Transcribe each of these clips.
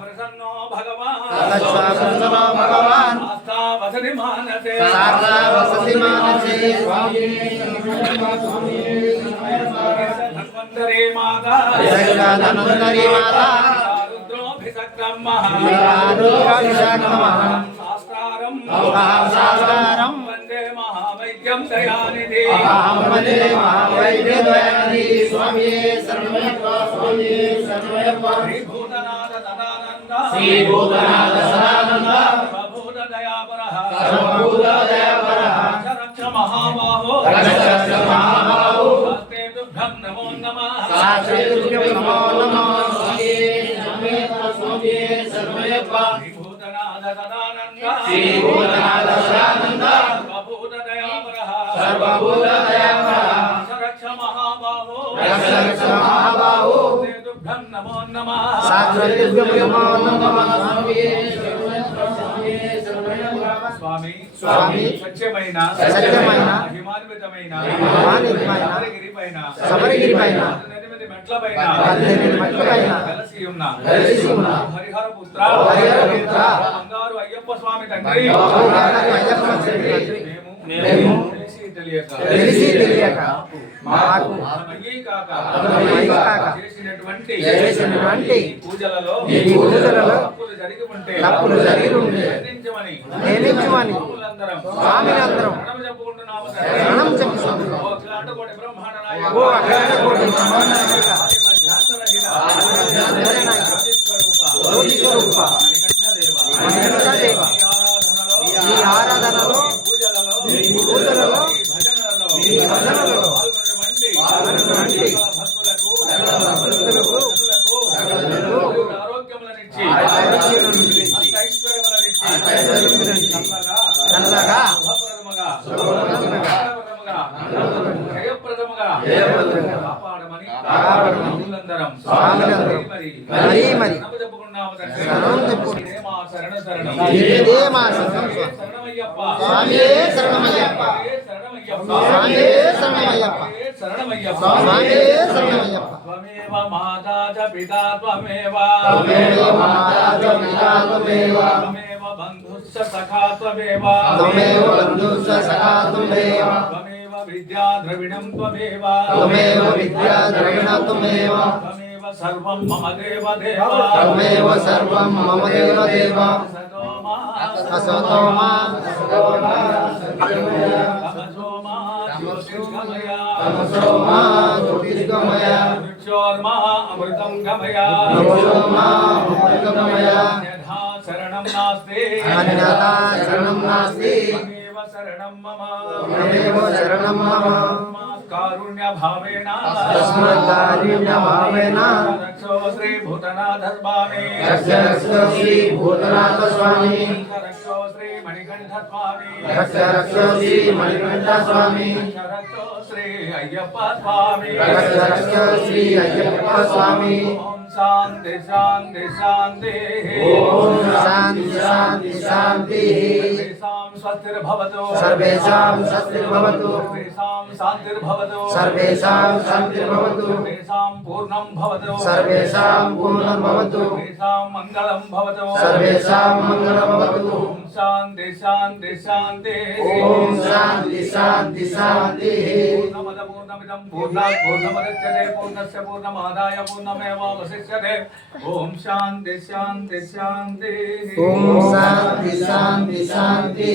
प्रसन्नो भगवान् वसति मानसे धन्वन्तरी माता शास्त्रारं वन्दे महावैद्यं दयानिधि स्वामी शरणमय्यप्प श्री भूतनाथ सदानंद सर्वभूत दयापरः रक्ष महाबाहो शास्त्रे तुभ्यं नमो नमः स्वामी शरणमय्यप्प श्री भूतनाथ सदानंद सर्वभूत दयापरः रक्ष महाबाहो तुभ्यं नमो नमः स्वामी स्वामी सत्यమైన మహిమాన్వితమైన శబరిగిరిపైన మెట్లపైన కలిసి ఉన్న హరిహర పుత్ర బంగారు అయ్యప్ప స్వామి తండ్రి మేము తెలిసి తెలియక మాకు చేసినటువంటి పూజలలో తప్పులు జరిగి ఉంటే ఖండించమని స్వామిని అందరం ప్రణం చెప్పుకుంటున్నాము. ఓ అఖండకోటి బ్రహ్మాండ నాయక జ్యోతి స్వరూప మణికంఠ దేవ ఈ ఆరాధనలో పూజలలో భజనలలో చల్లగా त्वमेव माता च पिता त्वमेव त्वमेव बन्धुश्च सखा त्वमेव त्वमेव विद्या द्रविणं त्वमेव त्वमेव सर्वं मम देव देव असतो मा ज्योतिर्गमय मृत्योर्मा अमृतं गमय अन्यथा शरणं नास्ति त्वमेव शरणं मम कारुण्यभावेन रक्षो श्री भूतनाथ स्वामी रक्षो श्री मणिकंठ स्वामी रक्षो श्री अय्यप्प स्वामी ओम शांति शांति शांति ओम शांति शांति सर्वेषां स्वस्तिर्भवतु सर्वेषां शान्तिर्भवतु सर्वेषां पूर्णं भवतु सर्वेषां मंगलं भवतु ओम शांति शांति शांति ओम शांति शांति शांति पूर्णमिदं पूर्णात् पूर्णमुदच्यते पूर्णस्य पूर्णमादाय पूर्णमेवावशिष्यते ओम शांति शांति शांति ओम शांति शांति शांति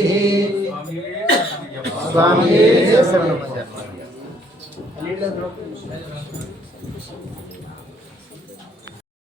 स्वामी शरणमय्यप्प